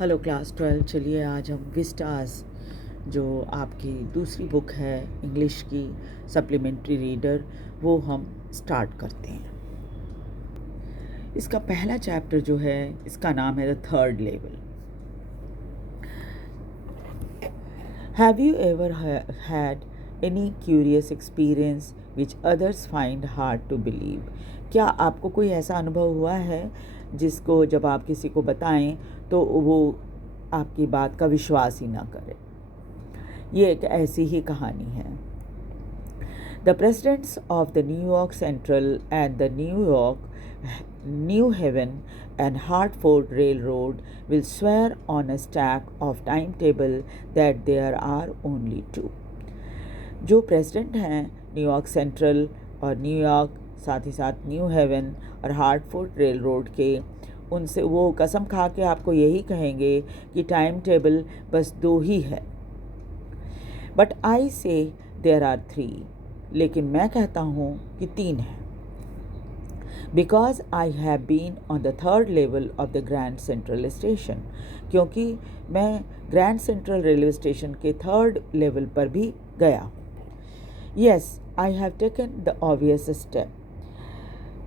Hello class 12। चलिए आज हम विस्टास जो आपकी दूसरी बुक है इंग्लिश की सप्लीमेंट्री रीडर वो हम स्टार्ट करते हैं। इसका पहला चैप्टर जो है इसका नाम है the third level. Have you ever had any curious experience which others find hard to believe? क्या आपको कोई ऐसा अनुभव हुआ है जिसको जब आप किसी को बताएं तो वो आपकी बात का विश्वास ही ना करे? ये एक ऐसी ही कहानी है। The presidents of the New York Central and the New Haven and Hartford Railroad will swear on a stack of timetable that there are only two. जो प्रेसिडेंट हैं न्यूयॉर्क सेंट्रल और न्यूयॉर्क, साथ ही साथ न्यू हेवन और Hartford rail road के, उनसे वो कसम खा के आपको यही कहेंगे कि टाइम टेबल बस 2 ही है। बट आई से देयर आर 3, लेकिन मैं कहता हूँ कि 3 है। Because I have been on the third level of the Grand Central station, क्योंकि मैं ग्रैंड सेंट्रल रेलवे स्टेशन के 3rd लेवल पर भी गया। Yes, I have taken the obvious step.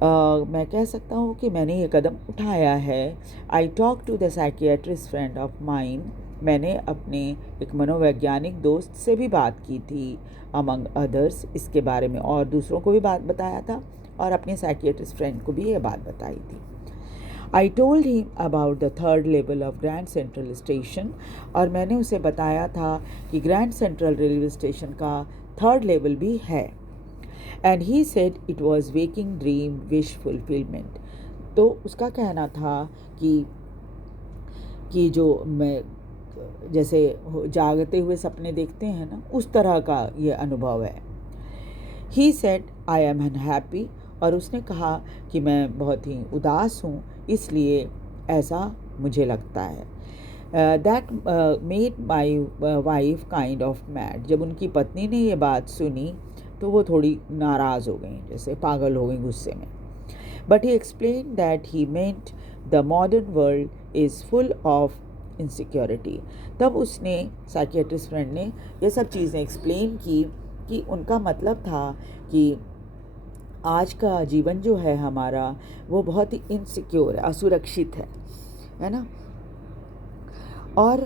मैं कह सकता हूँ कि मैंने ये कदम उठाया है। I talk to the psychiatrist friend of mine, मैंने अपने एक मनोवैज्ञानिक दोस्त से भी बात की थी। अमंग अदर्स, इसके बारे में और दूसरों को भी बात बताया था और अपने साइकियाट्रिस्ट फ्रेंड को भी ये बात बताई थी। I told him about the 3rd level of Grand Central station, और मैंने उसे बताया था कि ग्रैंड सेंट्रल रेलवे स्टेशन का 3rd लेवल भी है। And he said it was waking dream wish fulfilment. तो उसका कहना था कि जो मैं जैसे जागते हुए सपने देखते हैं ना, उस तरह का ये अनुभव है। He said I am unhappy, और उसने कहा कि मैं बहुत ही उदास हूँ, इसलिए ऐसा मुझे लगता है। That made my wife kind of mad. जब उनकी पत्नी ने ये बात सुनी तो वो थोड़ी नाराज़ हो गई, जैसे पागल हो गई गुस्से में। But he explain that he meant the modern world is full of insecurity. तब उसने, साइकियाट्रिस्ट फ्रेंड ने, ये सब चीज़ें एक्सप्लेन की कि उनका मतलब था कि आज का जीवन जो है हमारा वो बहुत ही इनसिक्योर है, असुरक्षित है ना। और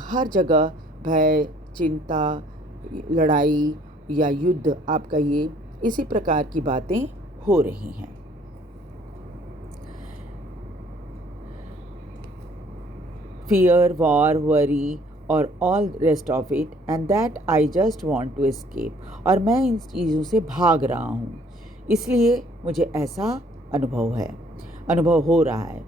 हर जगह भय, चिंता, लड़ाई या युद्ध, आप कहिए, इसी प्रकार की बातें हो रही हैं। फियर, वॉर, वरी और all rest of it, and that I just want to escape. और मैं इन चीज़ों से भाग रहा हूँ, इसलिए मुझे ऐसा अनुभव हो रहा है।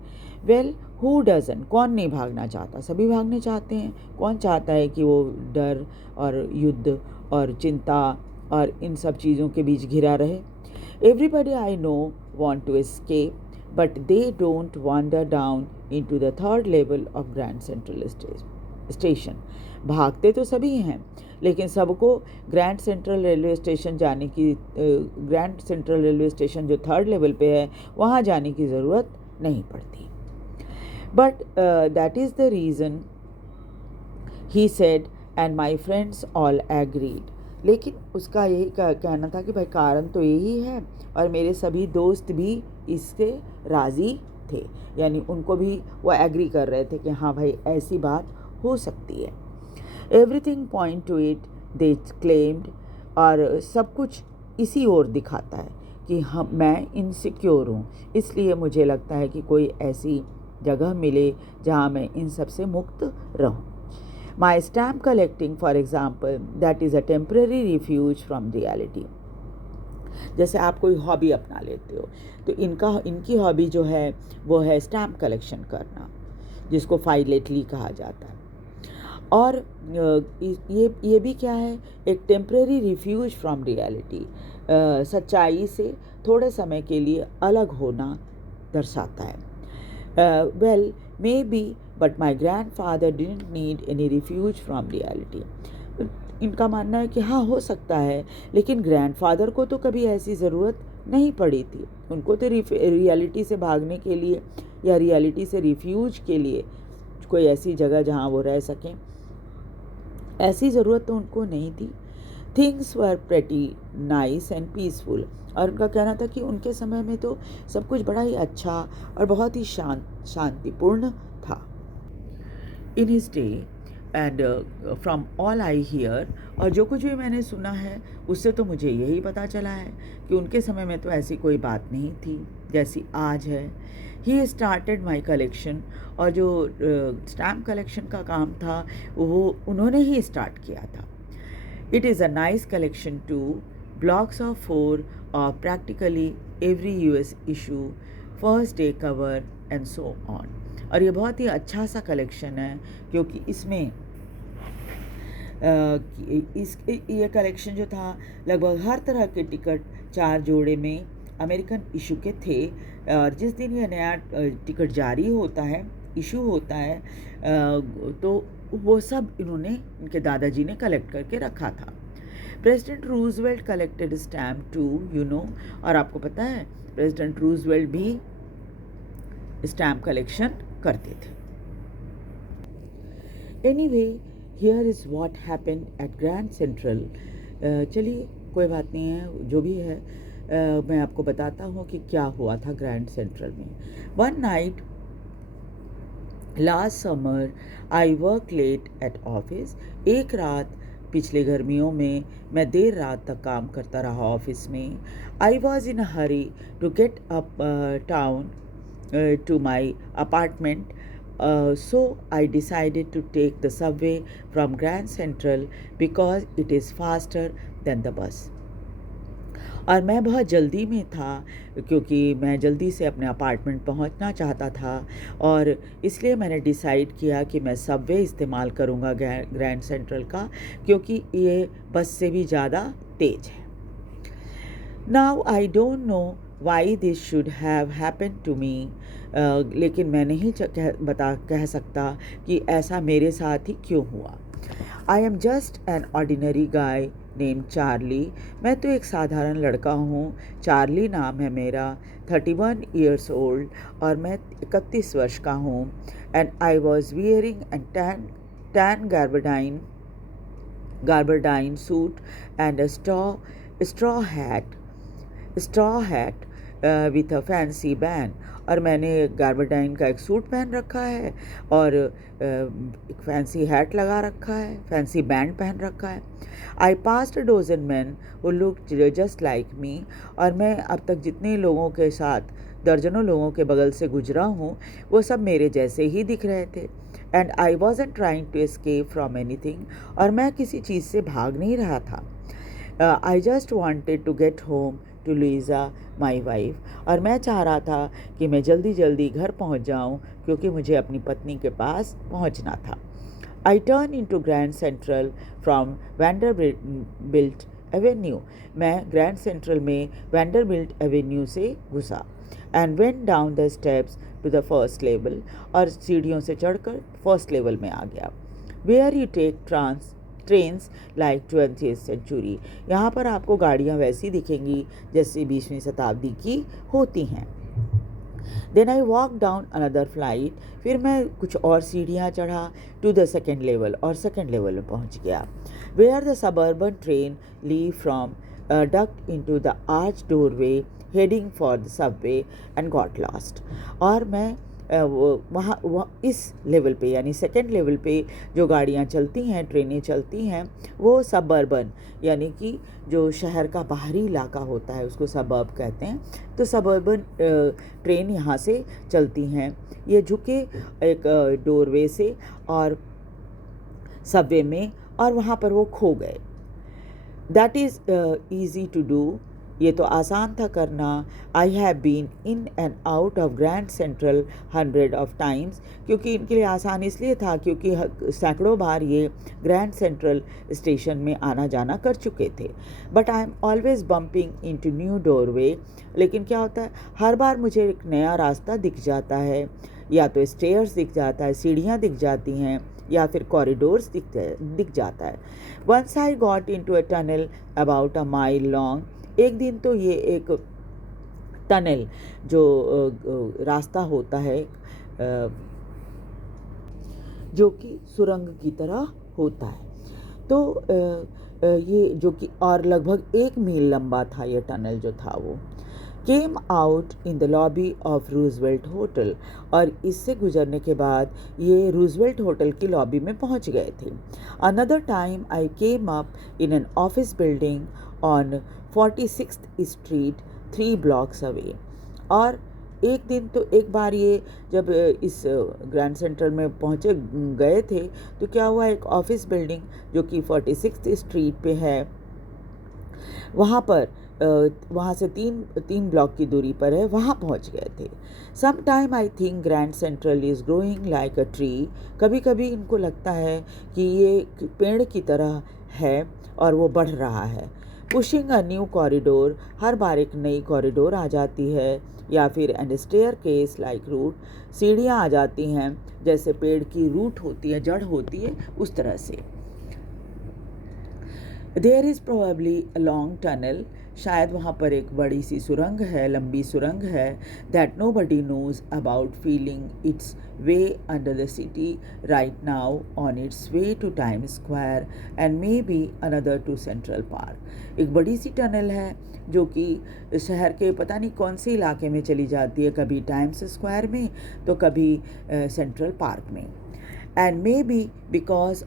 वेल, हु डजन, कौन नहीं भागना चाहता? सभी भागने चाहते हैं। कौन चाहता है कि वो डर और युद्ध और चिंता और इन सब चीज़ों के बीच घिरा रहे? Everybody I know want to escape, but they don't wander down into the 3rd level of Grand Central Station. भागते तो सभी हैं, लेकिन सबको ग्रैंड सेंट्रल रेलवे स्टेशन जाने की, ग्रैंड सेंट्रल रेलवे स्टेशन जो 3rd लेवल पे है वहाँ जाने की ज़रूरत नहीं पड़ती। But that is the reason, he said, and my friends all agreed. लेकिन उसका यही कहना था कि भाई कारण तो यही है, और मेरे सभी दोस्त भी इससे राज़ी थे, यानी उनको भी वो एग्री कर रहे थे कि हाँ भाई ऐसी बात हो सकती है। Everything point two it, they claimed, और सब कुछ इसी ओर दिखाता है कि मैं इनसिक्योर हूँ, इसलिए मुझे लगता है कि कोई ऐसी जगह मिले जहाँ मैं इन सब से मुक्त रहूँ। My stamp collecting, for example, that is a temporary refuge from reality. जैसे आप कोई हॉबी अपना लेते हो, तो इनकी हॉबी जो है वो है स्टैम्प कलेक्शन करना, जिसको फाइलेटली कहा जाता है। और ये भी क्या है? एक टेम्परेरी रिफ्यूज फ्रॉम रियलिटी, सच्चाई से थोड़े समय के लिए अलग होना दर्शाता है। Well, may be, but my grandfather didn't need any refuse from reality. इनका मानना है कि हाँ हो सकता है, लेकिन ग्रैंडफादर को तो कभी ऐसी ज़रूरत नहीं पड़ी थी। उनको तो रियलिटी से भागने के लिए या रियलिटी से रिफ्यूज के लिए कोई ऐसी जगह जहाँ वो रह सकें। ऐसी ज़रूरत तो उनको नहीं थी। Things were pretty nice and peaceful. और उनका कहना था कि उनके समय में तो सब कुछ बड़ा ही अच्छा और बहुत ही शांतिपूर्ण था। In his day and from all I hear, और जो कुछ भी मैंने सुना है उससे तो मुझे यही पता चला है कि उनके समय में तो ऐसी कोई बात नहीं थी जैसी आज है। ही स्टार्टेड माई कलेक्शन, और जो स्टैम्प कलेक्शन का काम था वो उन्होंने ही स्टार्ट किया था। It is a nice collection too, blocks of 4 of practically every US issue, first day cover and so on. और ये बहुत ही अच्छा सा कलेक्शन है क्योंकि इसमें ये कलेक्शन जो था लगभग हर तरह के टिकट 4 जोड़े में अमेरिकन इशू के थे। और जिस दिन ये नया टिकट जारी होता है, इशू होता है, तो वो सब इनके दादाजी ने कलेक्ट करके रखा था। President Roosevelt collected stamp too, और आपको पता है प्रेसिडेंट रूजवेल्ट भी स्टैम्प कलेक्शन करते थे। Anyway, here is what happened at Grand Central. चलिए कोई बात नहीं है, जो भी है मैं आपको बताता हूँ कि क्या हुआ था ग्रैंड सेंट्रल में। One night last summer I work late at office. एक रात पिछले गर्मियों में मैं देर रात तक काम करता रहा ऑफिस में। I was in a hurry to get uptown to my apartment, so I decided to take the subway from Grand Central because it is faster than the bus. और मैं बहुत जल्दी में था क्योंकि मैं जल्दी से अपने अपार्टमेंट पहुंचना चाहता था, और इसलिए मैंने डिसाइड किया कि मैं सबवे इस्तेमाल करूंगा ग्रैंड सेंट्रल का, क्योंकि ये बस से भी ज़्यादा तेज़ है। Now I don't know why this should have happen to me, लेकिन मैं नहीं कह सकता कि ऐसा मेरे साथ ही क्यों हुआ। I am just an ordinary guy name Charlie. मैं तो एक साधारण लड़का हूँ, चार्ली नाम है मेरा, 31 ईयर्स ओल्ड, और मैं 31 वर्ष का हूँ। And I was wearing an tan gabardine suit and a straw hat with a fancy band। और मैंने गार्बरडाइन का एक सूट पहन रखा है और एक फैंसी हैट लगा रखा है, फैंसी बैंड पहन रखा है। I passed dozen man who looked just like me. और मैं अब तक जितने लोगों के साथ दर्जनों लोगों के बगल से गुजरा हूँ वो सब मेरे जैसे ही दिख रहे थे। And I wasn't trying to escape from anything. और मैं किसी चीज़ से भाग नहीं रहा था। I just wanted to get home to Louisa my wife. और मैं चाह रहा था कि मैं जल्दी जल्दी घर पहुंच जाऊं क्योंकि मुझे अपनी पत्नी के पास पहुंचना था। I turn into Grand Central from Vanderbilt Avenue. मैं ग्रैंड सेंट्रल में वैंडरबिल्ट एवेन्यू से घुसा and went down the steps to the first level. और सीढ़ियों से चढ़कर फर्स्ट लेवल में आ गया। Where you take trains like 20th century. यहाँ पर आपको गाड़ियाँ वैसी दिखेंगी जैसे 20वीं शताब्दी की होती हैं। Then I walk down another flight. फिर मैं कुछ और सीढ़ियाँ चढ़ा टू द सेकेंड लेवल, और सेकेंड लेवल में पहुँच गया। Where the suburban train leave from ducked into the arch doorway heading for the subway and got lost. और मैं वहाँ इस लेवल पे यानी सेकेंड लेवल पे जो गाड़ियाँ चलती हैं, ट्रेनें चलती हैं, वो सबर्बन यानी कि जो शहर का बाहरी इलाका होता है उसको सबर्ब कहते हैं। तो सबर्बन ट्रेन यहाँ से चलती हैं। ये झुके एक डोरवे से और सबवे में, और वहाँ पर वो खो गए। That is easy to do. ये तो आसान था करना। I have been in and out of Grand Central 100 of times. क्योंकि इनके लिए आसान इसलिए था क्योंकि सैकड़ों बार ये ग्रैंड सेंट्रल स्टेशन में आना जाना कर चुके थे। But I am always bumping into new doorway. लेकिन क्या होता है, हर बार मुझे एक नया रास्ता दिख जाता है, या तो स्टेयर्स दिख जाता है, सीढ़ियाँ दिख जाती हैं, या फिर कॉरिडोर्स दिख जाता है। Once I got into a tunnel about a mile long. एक दिन तो ये एक टनल जो रास्ता होता है जो कि सुरंग की तरह होता है। तो ये जो कि और लगभग 1 मील लंबा था ये टनल जो था वो। Came out in the lobby of Roosevelt hotel, और इससे गुजरने के बाद ये रूजवेल्ट होटल की लॉबी में पहुंच गए थे। Another time I came up in an office building on 46th street 3 blocks away. और एक दिन तो एक बार ये जब इस ग्रैंड सेंट्रल में पहुंचे गए थे तो क्या हुआ, एक ऑफिस बिल्डिंग जो कि 46th स्ट्रीट पे है, वहाँ से तीन ब्लॉक की दूरी पर है, वहाँ पहुँच गए थे। Some time I think Grand Central is growing like a tree. कभी कभी इनको लगता है कि ये पेड़ की तरह है और वो बढ़ रहा है। पुशिंग अ न्यू कॉरिडोर, हर बार एक नई कॉरिडोर आ जाती है, या फिर and staircase like root, सीढ़ियाँ आ जाती हैं जैसे पेड़ की रूट होती है, जड़ होती है, उस तरह से। There is probably a long tunnel, शायद वहाँ पर एक बड़ी सी सुरंग है, लंबी सुरंग है, that nobody knows about, feeling its way under the city right now on its way to Time Square and maybe another to Central Park. एक बड़ी सी टनल है जो कि शहर के पता नहीं कौन से इलाके में चली जाती है, कभी टाइम्स स्क्वायर में तो कभी सेंट्रल पार्क में। And maybe because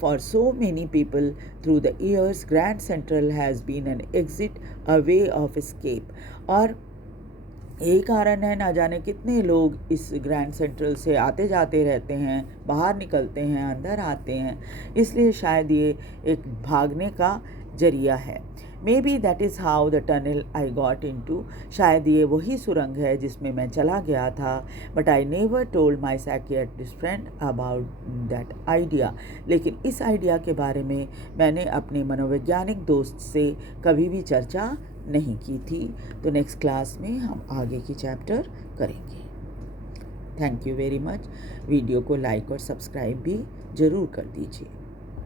for so many people through the years, Grand Central has been an exit, a way of escape. और यही कारण है, ना जाने कितने लोग इस ग्रैंड सेंट्रल से आते जाते रहते हैं, बाहर निकलते हैं, अंदर आते हैं, इसलिए शायद ये एक भागने का जरिया है। Maybe that is how the tunnel I got into, शायद ये वही सुरंग है जिसमें मैं चला गया था। But I never told my psychiatrist friend about that idea, लेकिन इस आइडिया के बारे में मैंने अपने मनोवैज्ञानिक दोस्त से कभी भी चर्चा नहीं की थी। तो नेक्स्ट क्लास में हम आगे की चैप्टर करेंगे। Thank you very much. Video को लाइक और सब्सक्राइब भी ज़रूर कर दीजिए।